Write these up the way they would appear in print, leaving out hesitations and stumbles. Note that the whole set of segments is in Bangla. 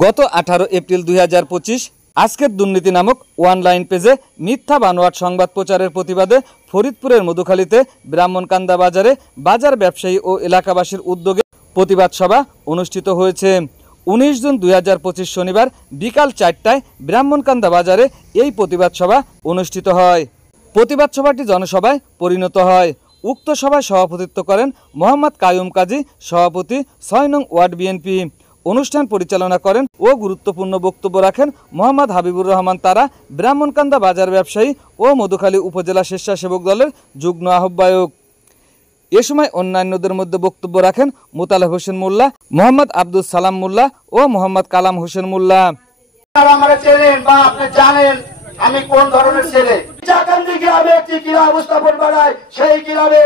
গত 18 এপ্রিল 2025 আজকের দুর্নীতি নামক অনলাইন পেজে মিথ্যা বানোয়াট সংবাদ প্রচারের প্রতিবাদে ফরিদপুরের মধুখালীতে ব্রাহ্মণকান্দা বাজারে বাজার ব্যবসায়ী ও এলাকাবাসীর উদ্যোগে প্রতিবাদ সভা অনুষ্ঠিত হয়েছে। 19 জুন 2025 শনিবার বিকাল 4টায় ব্রাহ্মণকান্দা বাজারে এই প্রতিবাদ সভা অনুষ্ঠিত হয়। প্রতিবাদ সভাটি জনসভায় পরিণত হয়। উক্ত সভায় সভাপতিত্ব করেন মোহাম্মদ কায়ুম কাজী, সভাপতি 6 নং ওয়ার্ড বিএনপি। অনুষ্ঠান পরিচালনা করেন ও গুরুত্বপূর্ণ বক্তব্য রাখেন মোহাম্মদ হাবিবুর রহমান তারা, ব্রাহ্মণকান্দা বাজার ব্যবসায়ী ও মধুখালী উপজেলা স্বেচ্ছাসেবক দলের যুগ্ম আহ্বায়ক। এ সময় অন্যান্যদের মধ্যে বক্তব্য রাখেন মোতালেব হোসেন মোল্লা, মোহাম্মদ আব্দুল সালাম মোল্লা ও মোহাম্মদ কালাম হোসেন মোল্লা। আমি কোন ধরনের ছেলে, চাকান্দি গ্রামে একটি ক্রীড়া উপস্থাপন বানায়, সেই ক্লাবে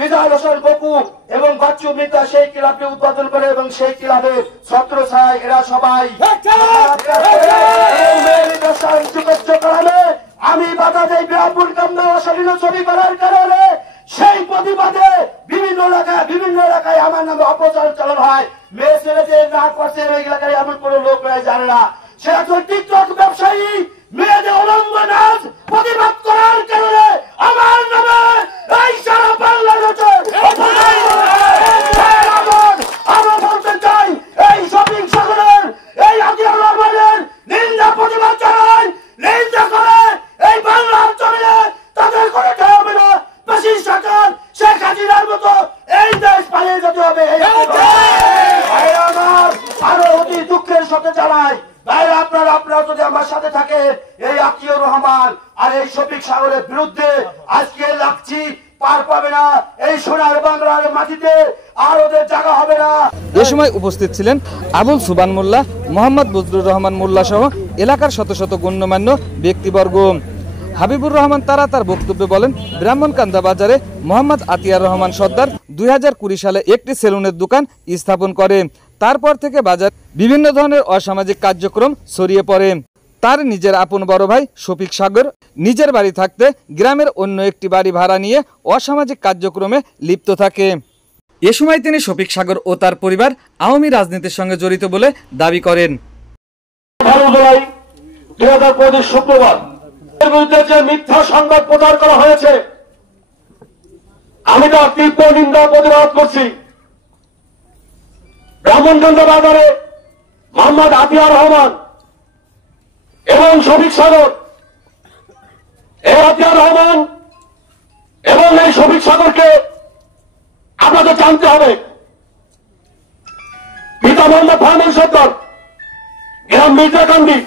বিজয় হোসেন বকু এবং বাচ্চু মিতা সেই ক্লাবটি উদ্বোধন করে এবং সেই ক্লাবে ছত্র ছায় এরা সবাই আমি বাধা দেই ব্রাহ্মণকান্দা অশালীন ছবি করার কারণে সেই প্রতিবাদে বিভিন্ন এলাকায় আমার নামে অপচার চালানো হয়। মেয়ে ছেলে যে না করছে ওই এলাকায় এমন কোন লোক জানে না। সে একজন টিকটক ব্যবসায়ী মেয়েদের অলঙ্গ নাচ প্রতিবাদ করার কারণে আমার নামে এই সারা বাংলাদেশে আমরা বলতে চাই এই শপিং শহরের এই আদিয়ার রহমানের নিন্দা প্রতিবাদ জানাই। নিন্দা করে এই বাংলার জমিনে তাদের করে হবে না। বেশি সরকার শেখ হাসিনার মতো এই দেশ পালিয়ে যেতে হবে। আরো অতি দুঃখের সাথে জানাই আপনারা যদি আমার সাথে থাকে এই আকিউর রহমান আর এই শফিক সাগরের বিরুদ্ধে আজকে লাগছি পার পাবে না। এই সোনার বাংলার মাটিতে আর ওদের জায়গা হবে না। এ সময় উপস্থিত ছিলেন আবুল সুবান মোল্লা, মোহাম্মদ বজরুর রহমান মোল্লা সহ এলাকার শত শত গণ্যমান্য ব্যক্তিবর্গ। হাবিবুর রহমান তারা তার বক্তব্যে বলেন, ব্রাহ্মণকান্দা বাজারে মোহাম্মদ আতিয়ার রহমান সর্দার 2020 সালে একটি সেলুনের দোকান স্থাপন করে। তারপর থেকে বাজার বিভিন্ন ধরনের অসামাজিক কার্যক্রম ছড়িয়ে পড়ে। তার নিজের আপন বড় ভাই শফিক সাগর নিজের বাড়ি থাকতে গ্রামের অন্য একটি বাড়ি ভাড়া নিয়ে অসামাজিক কার্যক্রমে লিপ্ত থাকে। এ সময় তিনি শফিক সাগর ও তার পরিবার আওয়ামী রাজনীতির সঙ্গে জড়িত বলে দাবি করেন। 2025 শুক্রবার এর বিরুদ্ধে যে মিথ্যা সংবাদ প্রচার করা হয়েছে আমি তার তীব্র নিন্দা প্রতিবাদ করছি। ব্রাহ্মণকান্দা বাজারে মোহাম্মদ আতিয়ার রহমান এবং শফিক সাগর, এই আতিয়ার রহমান এবং এই শফিক সাগরকে আপনাদের জানতে হবে। পিতা মোহাম্মদ ফারমান সর্দার, গ্রাম মির্জাকান্দি,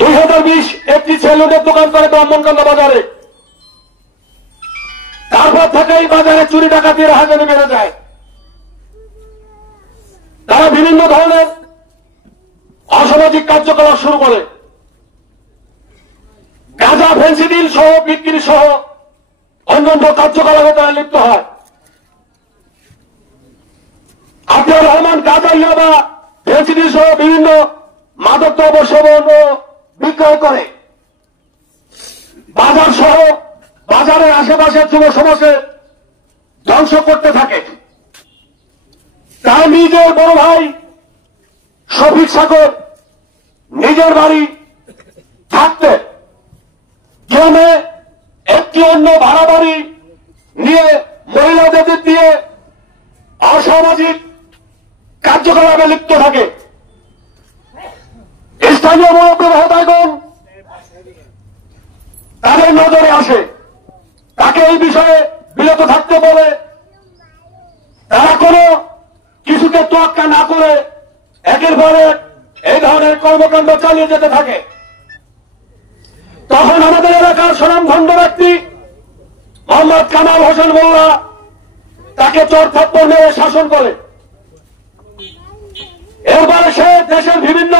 2020 একটি সেলুনের দোকান করে ব্রাহ্মণকান্দা বাজারে। তারপর থেকে এই বাজারে চুরি ডাকাতির হাজারে বেড়ে যায়। তারা বিভিন্ন ধরনের অসামাজিক কার্যকলাপ শুরু করে। গাঁজা, ফেন্সিডিল সহ বিক্রি সহ অন্যান্য কার্যকলাপে তারা লিপ্ত হয়। আতিয়ার রহমান গাঁজা, ইয়াবা, ফেন্সিডিল সহ বিভিন্ন মাদক দ্রব্য সেবন ও বিক্রয় করে। বাজার সহ বাজারের আশেপাশে যুব সমাজে ধ্বংস করতে থাকে। তার নিজের বড় ভাই শফিক সাগর নিজের বাড়ি থাকতে গ্রামে একটি অন্য ভাড়া বাড়ি নিয়ে মহিলাদের দিয়ে অসামাজিক কার্যকলাপে লিপ্ত থাকে। স্থানীয় মুরব্বী মহোদয়গণ তাদের নজরে আসে, তাকে এই বিষয়ে বিরত থাকতে বলে। তারা কোনো কিছুকে তোয়াক্কা না করে একের পর এক এই ধরনের কর্মকাণ্ড চালিয়ে যেতে থাকে। তখন আমাদের এলাকার স্বনামধন্য ব্যক্তি মোহাম্মদ কামাল হোসেন মোল্লা তাকে চর থাপ্পড় মেরে শাসন করে। এরপরে সে দেশের বিভিন্ন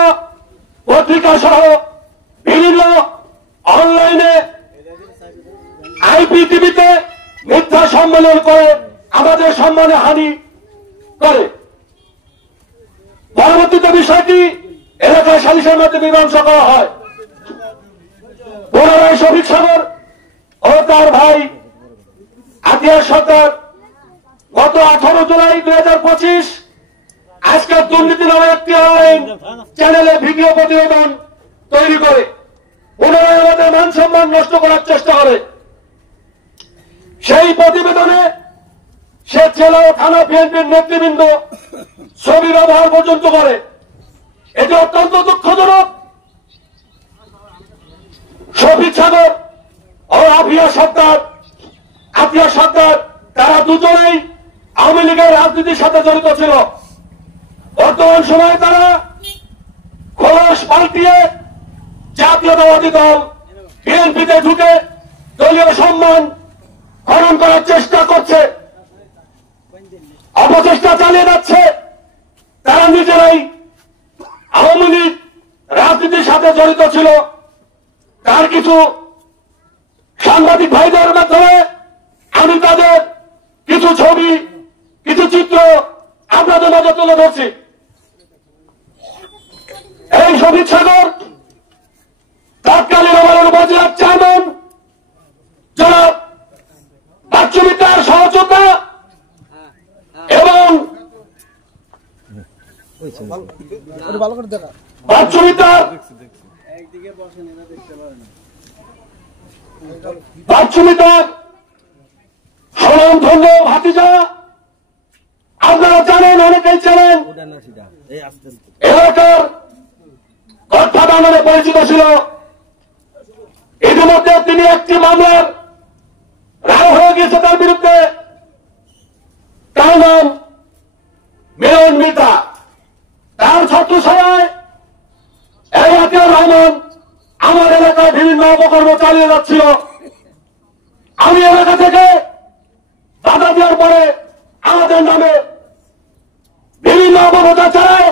পত্রিকা সহ বিভিন্ন অনলাইনে আইপিটিভিতে মিথ্যা সম্মেলন করে আমাদের সম্মানে হানি করে। পরবর্তীতে বিষয়টি এলাকায় সালিশের মধ্যে মীমাংসা করা হয়। পুনরায় শফিক সাগর ও তার ভাই আতিয়ার সর্দার গত 18 জুলাই 2025 আজকের দুর্নীতি নামে একটি অনলাইন চ্যানেলে ভিডিও প্রতিবেদন তৈরি করে পুনরায় আমাদের মান সম্মান নষ্ট করার চেষ্টা করে। সেই প্রতিবেদনে সে জেলা ও থানা বিএনপির নেতৃবৃন্দ ছবি ব্যবহার পর্যন্ত করে। এটি অত্যন্ত দুঃখজনক। শফিক সাগর ও আফিয়া সর্দার তারা দুজনেই আওয়ামী লীগের রাজনীতির সাথে জড়িত ছিল। বর্তমান সময়ে তারা খোলস পাল্টিয়ে জাতীয়তাবাদী দল বিএনপিতে ঢুকে দলীয় সম্মান হরণ করার চেষ্টা করছে, অপচেষ্টা চালিয়ে যাচ্ছে। তারা নিজেরাই আওয়ামী লীগ রাজনীতির সাথে জড়িত ছিল। তার কিছু সাংবাদিক ভাইদের মাধ্যমে আমি তাদের কিছু ছবি, কিছু চিত্র আপনাদের মাঝে তুলে ধরছি। এই শফিক সাগর তৎকালীন আমাদের উপজেলার চেয়ারম্যান জনাব বাচ্চু মিত্তার সহযোগিতা এবং বাচ্চু মিত্তার স্বনামধন্য ভাতিজা, আপনারা জানেন, অনেকেই জানেন, এলাকার গডফাদার নামে পরিচিত ছিল। ইতিমধ্যে তিনি একটি মামলার রায় হয়ে গেছে তার বিরুদ্ধে। তার নাম মিলন মিতা। তার ছাত্র সভায় এই আতিয়ার রহমান আমার এলাকায় বিভিন্ন অপকর্ম চালিয়ে যাচ্ছিল। আমি এলাকা থেকে বাধা দেওয়ার পরে আমাদের নামে বিভিন্ন অপপ্রচার চালায়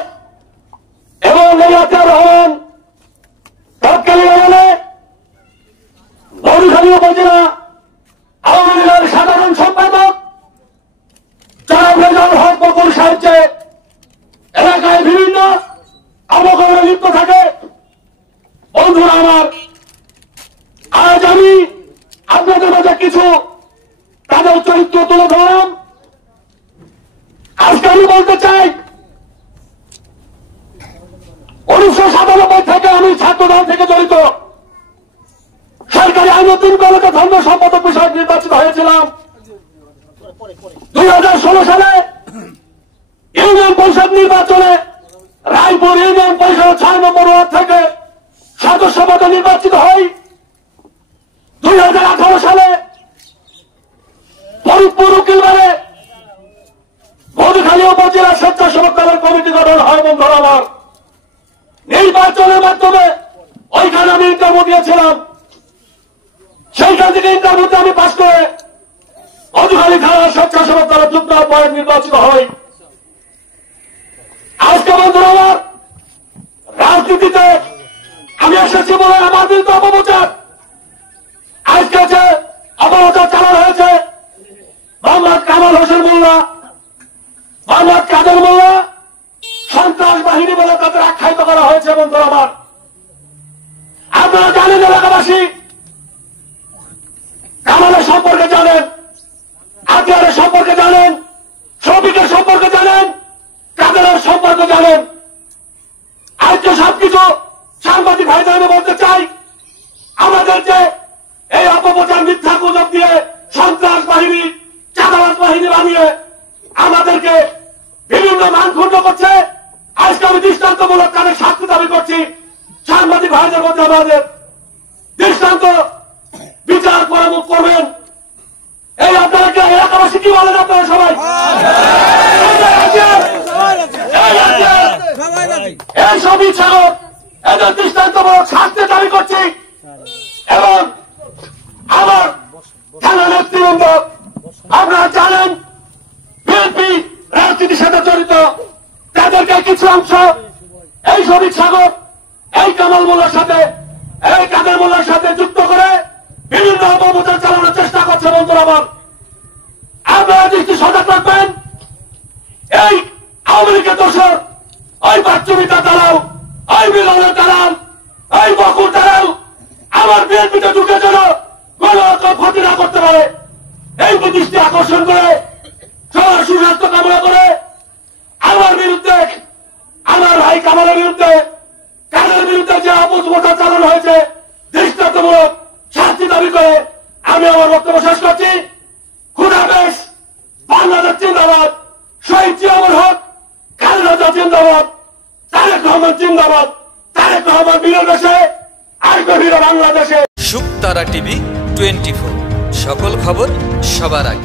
এবং এই আতিয়ার রহমান তৎকালীন আমলে মধুখালী উপজেলা আওয়ামী লীগের সাধারণ সম্পাদক জনাব রেজাউল হক বকুল সাহায্যে এলাকায় বিভিন্ন অপকর্মে লিপ্ত থাকে। বন্ধুরা আমার, আজ আমি আপনাদের মাঝে কিছু তাদের চরিত্র তুলে ধরলাম। আজকে আমি বলতে চাই, 1997 থেকে আমি ছাত্রদল থেকে জড়িত। সরকারি আইনতিন কলেজে ধর্ম সম্পাদক বিষয়ক নির্বাচিত হয়েছিলাম। 2016 সালে ইউনিয়ন পরিষদ নির্বাচনে রায়পুর ইউনিয়ন পরিষদের 6 নম্বর ওয়ার্ড থেকে সদস্য পদে নির্বাচিত হই। 2018 সালে ফরিদপুর উকিলবারে মধুখালী উপজেলা স্বেচ্ছাসেবক দলের কমিটি গঠন হয়। বন্ধুরা আমার, নির্বাচনের মাধ্যমে ওইখানে আমি ইন্টারভিউ দিয়েছিলাম। সেইখান থেকে ইন্টারভিউতে আমি পাস করে মধুখালী থানার স্বেচ্ছাসেবক দলের যুগ্ম আহ্বায়ক নির্বাচিত হই। আজকে বন্ধুরা আমার, রাজনীতিতে আমি এসেছি বলে আমার বিরুদ্ধে অপপ্রচার। আজকে যে অপপ্রচার চালানো হয়েছে, মোহাম্মদ কামাল হোসেন মোল্লা, মোহাম্মদ কাদের মোল্লা সন্ত্রাস বাহিনী বলে তাদের আখ্যায়িত করা হয়েছে। বন্ধুরা আমার, আপনারা জানেন, এলাকাবাসী কামালের সম্পর্কে জানেন, আতিয়ারের সম্পর্কে জানেন, শফিকের সম্পর্কে জানেন, কাদেরের সম্পর্কে জানেন। আজকে সবকিছু সাংবাদিক ভাইদের আমি বলতে চাই, আমাদের যে এই অপপ্রচার মিথ্যা গুজব দিয়ে সন্ত্রাস বাহিনী, চাঁদাবাজ বাহিনী বানিয়ে আমাদেরকে বিভিন্ন মান ক্ষুণ্ণ করছে। আজকে আমি দৃষ্টান্তমূলক তাদের শাস্তি দাবি করছি। সাংবাদিক ভাইদের মধ্যে আমাদের দৃষ্টান্ত বিচার পরামর্শ করবেন। এই আপনারা কি এলাকাবাসী কি বলেন? আপনারা সবাই এই শফিক সাগর এদের দৃষ্টান্তমূলক শাস্তি দাবি করছি। এবং আমার থানা নেতৃবৃন্দ, আপনারা জানেন, বিএনপি রাজনীতির সাথে জড়িত। তাদেরকে কিছু অংশ এই শফিক সাগর, এই কামাল মোল্লার সাথে, এই কাদের মোল্লার সাথে যুক্ত করে বিভিন্ন অপপ্রচার চালানোর চেষ্টা করছে। বন্ধুরা আমার, আপনারা দৃষ্টি সজাগ রাখবেন। এই আওয়ামী লীগের দোষর, ওই বাচ্চু মিতা দালাল, ওই মিলনের দালাল, ওই বকুল দালাল আমার বিএনপিতে ঢুকে যেন কোন রকম ক্ষতি না করতে পারে, এই দৃষ্টি আকর্ষণ করে সবার সুস্বাস্থ্য কামনা করে আমার বিরুদ্ধে ভাই কামালের বিরুদ্ধে, কামালের বিরুদ্ধে যে অপপ্রচার চালানো হয়েছে দৃষ্টান্তমূলক শাস্তি দাবি করে আমি আমার বক্তব্য শেষ করছি। খুদা হাফেজ। বাংলাদেশ জিন্দাবাদ। শহীদ জিয়াউর হক, খালেদা জিন্দাবাদ, তারেক রহমান জিন্দাবাদ। তারেক রহমান বীরের দেশে, আসবে বীর বাংলাদেশে। শুকতারা টিভি 24, সকল খবর সবার আগে।